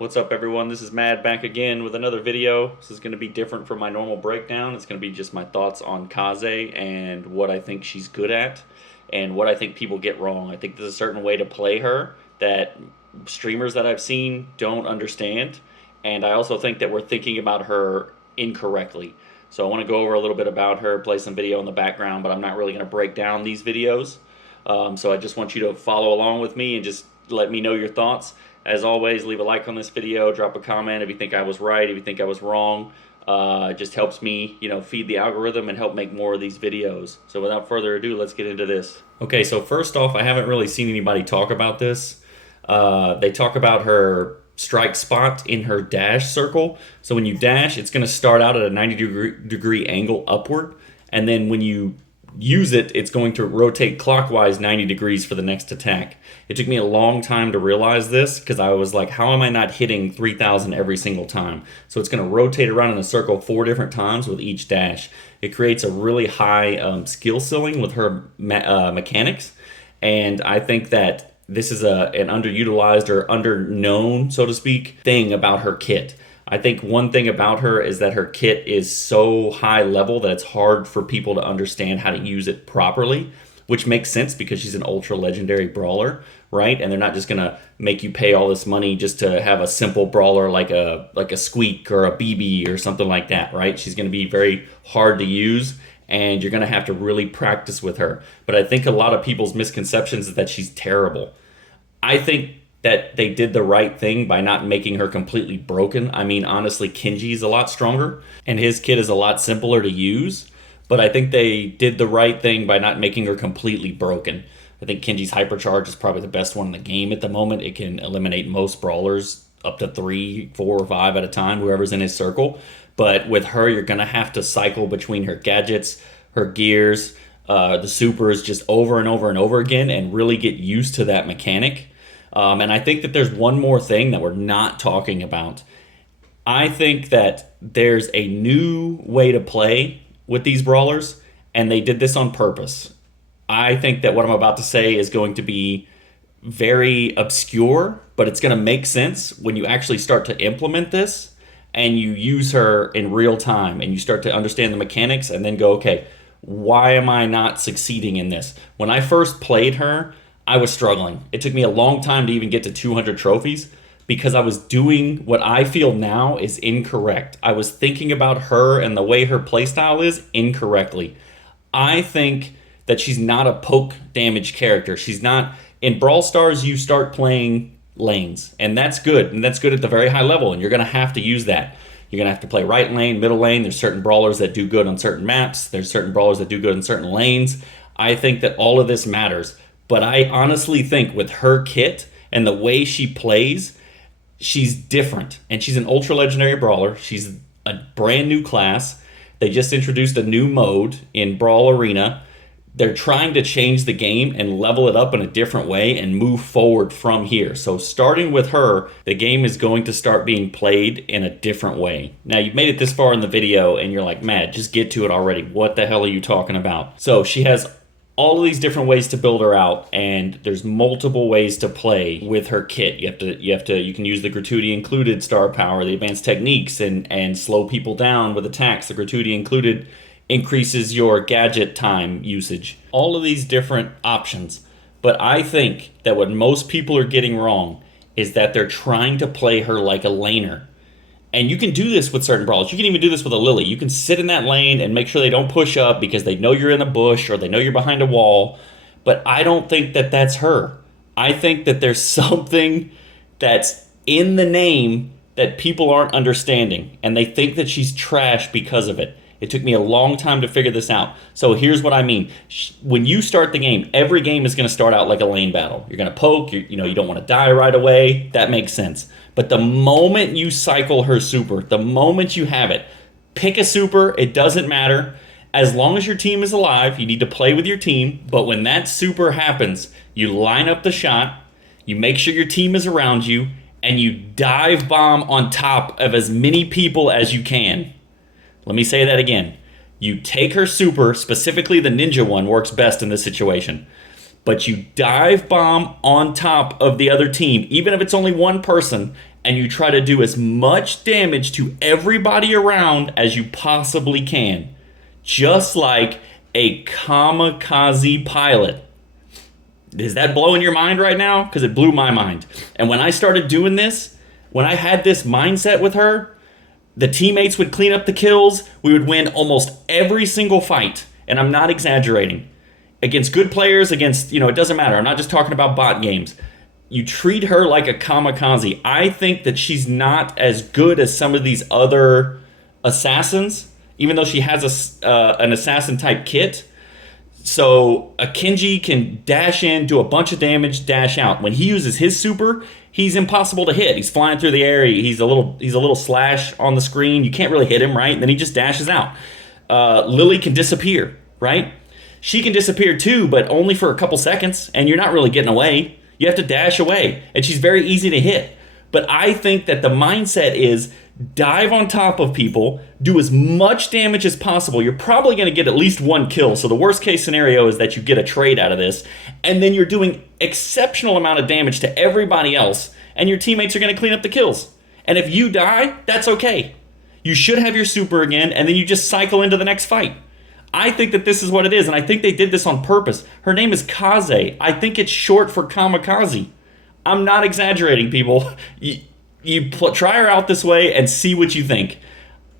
What's up, everyone? This is Mad back again with another video. This is going to be different from my normal breakdown. It's going to be just my thoughts on Kaze and what I think she's good at and what I think people get wrong. I think there's a certain way to play her that streamers that I've seen don't understand, and I also think that we're thinking about her incorrectly. So I want to go over a little bit about her, play some video in the background, but I'm not really going to break down these videos. So I just want you to follow along with me and just let me know your thoughts. As always, leave a like on this video, drop a comment if you think I was right, if you think I was wrong. It just helps me, feed the algorithm and help make more of these videos. So without further ado, let's get into this. Okay, so first off, I haven't really seen anybody talk about this. They talk about her strike spot in her dash circle. So when you dash, it's going to start out at a 90-degree angle upward, and then when you use it, it's going to rotate clockwise 90 degrees for the next attack. It took me a long time to realize this because I was like, how am I not hitting 3,000 every single time? So it's going to rotate around in a circle 4 different times with each dash. It creates a really high skill ceiling with her mechanics, and I think that this is an underutilized or underknown, so to speak, thing about her kit. I think one thing about her is that her kit is so high level that it's hard for people to understand how to use it properly, which makes sense because she's an Ultra Legendary Brawler, right? And they're not just going to make you pay all this money just to have a simple brawler like a Squeak or a BB or something like that, right? She's going to be very hard to use, and you're going to have to really practice with her. But I think a lot of people's misconceptions is that she's terrible. I think that they did the right thing by not making her completely broken. I mean, honestly, Kenji's a lot stronger, and his kit is a lot simpler to use, but I think they did the right thing by not making her completely broken. I think Kenji's Hypercharge is probably the best one in the game at the moment. It can eliminate most brawlers up to 3, 4, or 5 at a time, whoever's in his circle. But with her, you're going to have to cycle between her gadgets, her gears, the supers just over and over and over again and really get used to that mechanic. And I think that there's one more thing that we're not talking about. I think that there's a new way to play with these brawlers, and they did this on purpose. I think that what I'm about to say is going to be very obscure, but it's going to make sense when you actually start to implement this and you use her in real time and you start to understand the mechanics and then go, okay, why am I not succeeding in this? When I first played her, I was struggling. It took me a long time to even get to 200 trophies because I was doing what I feel now is incorrect. I was thinking about her and the way her playstyle is incorrectly. I think that she's not a poke damage character. She's not. In Brawl Stars, you start playing lanes, and that's good. And that's good at the very high level, and you're going to have to use that. You're going to have to play right lane, middle lane. There's certain brawlers that do good on certain maps. There's certain brawlers that do good in certain lanes. I think that all of this matters. But I honestly think with her kit and the way she plays, she's different. And she's an Ultra Legendary Brawler. She's a brand new class. They just introduced a new mode in Brawl Arena. They're trying to change the game and level it up in a different way and move forward from here. So starting with her, the game is going to start being played in a different way. Now, you've made it this far in the video and you're like, Matt, just get to it already. What the hell are you talking about? So she has all of these different ways to build her out, and there's multiple ways to play with her kit. You can use the gratuity included star power, the advanced techniques, and slow people down with attacks. The gratuity included increases your gadget time usage. All of these different options. But I think that what most people are getting wrong is that they're trying to play her like a laner. And you can do this with certain brawlers. You can even do this with a Lily. You can sit in that lane and make sure they don't push up because they know you're in a bush or they know you're behind a wall. But I don't think that that's her. I think that there's something that's in the name that people aren't understanding. And they think that she's trash because of it. It took me a long time to figure this out. So here's what I mean. When you start the game, every game is going to start out like a lane battle. You're going to poke. You don't want to die right away. That makes sense. But the moment you cycle her super, the moment you have it, pick a super. It doesn't matter. As long as your team is alive, you need to play with your team. But when that super happens, you line up the shot. You make sure your team is around you. And you dive bomb on top of as many people as you can. Let me say that again. You take her super, specifically the ninja one works best in this situation. But you dive bomb on top of the other team, even if it's only one person, and you try to do as much damage to everybody around as you possibly can. Just like a kamikaze pilot. Is that blowing your mind right now? Because it blew my mind. And when I started doing this, when I had this mindset with her, the teammates would clean up the kills. We would win almost every single fight. And I'm not exaggerating. Against good players, against, it doesn't matter. I'm not just talking about bot games. You treat her like a kamikaze. I think that she's not as good as some of these other assassins, even though she has an assassin type kit. So a Kenji can dash in, do a bunch of damage, dash out. When he uses his super, he's impossible to hit. He's flying through the air. He's a little slash on the screen. You can't really hit him, right? And then he just dashes out. Lily can disappear, right? She can disappear too, but only for a couple seconds, and you're not really getting away. You have to dash away, and she's very easy to hit. But I think that the mindset is dive on top of people, do as much damage as possible. You're probably going to get at least one kill. So the worst case scenario is that you get a trade out of this, and then you're doing exceptional amount of damage to everybody else, and your teammates are going to clean up the kills. And if you die, that's okay. You should have your super again, and then you just cycle into the next fight. I think that this is what it is, and I think they did this on purpose. Her name is Kaze. I think it's short for kamikaze. I'm not exaggerating, people. Try her out this way and see what you think.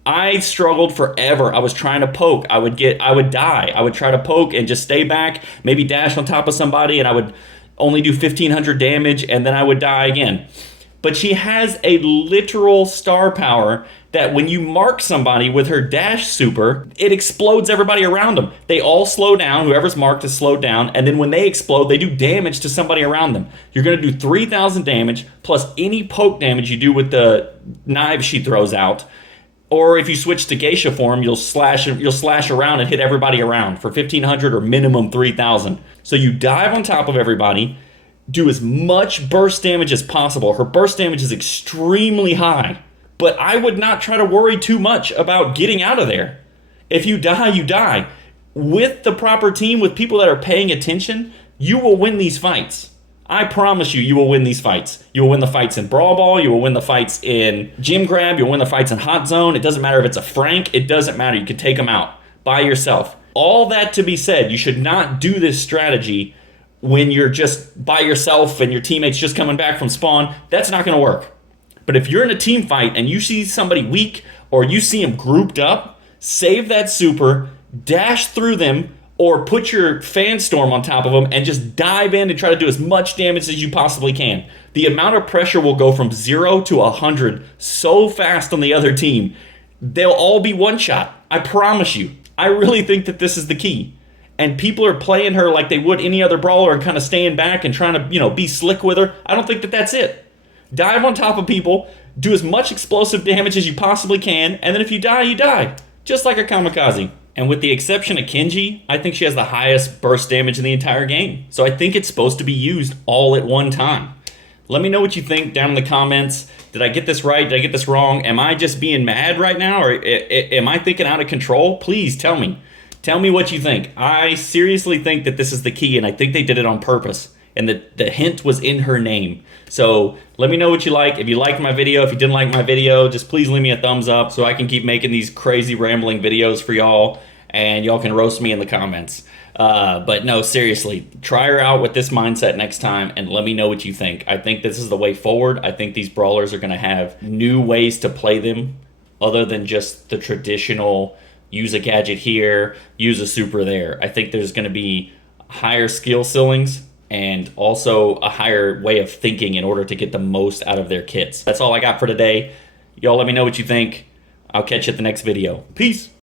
I struggled forever. I was trying to poke. I would die. I would try to poke and just stay back, maybe dash on top of somebody, and I would only do 1,500 damage, and then I would die again. But she has a literal star power that when you mark somebody with her dash super, it explodes everybody around them. They all slow down. Whoever's marked is slowed down. And then when they explode, they do damage to somebody around them. You're going to do 3,000 damage plus any poke damage you do with the knives she throws out. Or if you switch to Geisha form, you'll slash around and hit everybody around for 1,500 or minimum 3,000. So you dive on top of everybody, do as much burst damage as possible. Her burst damage is extremely high. But I would not try to worry too much about getting out of there. If you die, you die. With the proper team, with people that are paying attention, you will win these fights. I promise you, you will win these fights. You will win the fights in Brawl Ball. You will win the fights in Gym Grab. You'll win the fights in Hot Zone. It doesn't matter if it's a Frank. It doesn't matter. You can take them out by yourself. All that to be said, you should not do this strategy when you're just by yourself and your teammate's just coming back from spawn. That's not going to work. But if you're in a team fight and you see somebody weak or you see them grouped up, save that super, dash through them, or put your fan storm on top of them and just dive in and try to do as much damage as you possibly can. The amount of pressure will go from 0 to 100 so fast on the other team. They'll all be one shot. I promise you. I really think that this is the key. And people are playing her like they would any other brawler and kind of staying back and trying to, be slick with her. I don't think that that's it. Dive on top of people, do as much explosive damage as you possibly can, and then if you die, you die. Just like a kamikaze. And with the exception of Kenji, I think she has the highest burst damage in the entire game. So I think it's supposed to be used all at one time. Let me know what you think down in the comments. Did I get this right? Did I get this wrong? Am I just being mad right now? Or am I thinking out of control? Please tell me. Tell me what you think. I seriously think that this is the key, and I think they did it on purpose. And the hint was in her name. So let me know what you like. If you liked my video, if you didn't like my video, just please leave me a thumbs up so I can keep making these crazy rambling videos for y'all. And y'all can roast me in the comments. But no, seriously, try her out with this mindset next time and let me know what you think. I think this is the way forward. I think these brawlers are going to have new ways to play them other than just the traditional use a gadget here, use a super there. I think there's going to be higher skill ceilings and also a higher way of thinking in order to get the most out of their kits. That's all I got for today. Y'all let me know what you think. I'll catch you at the next video. Peace.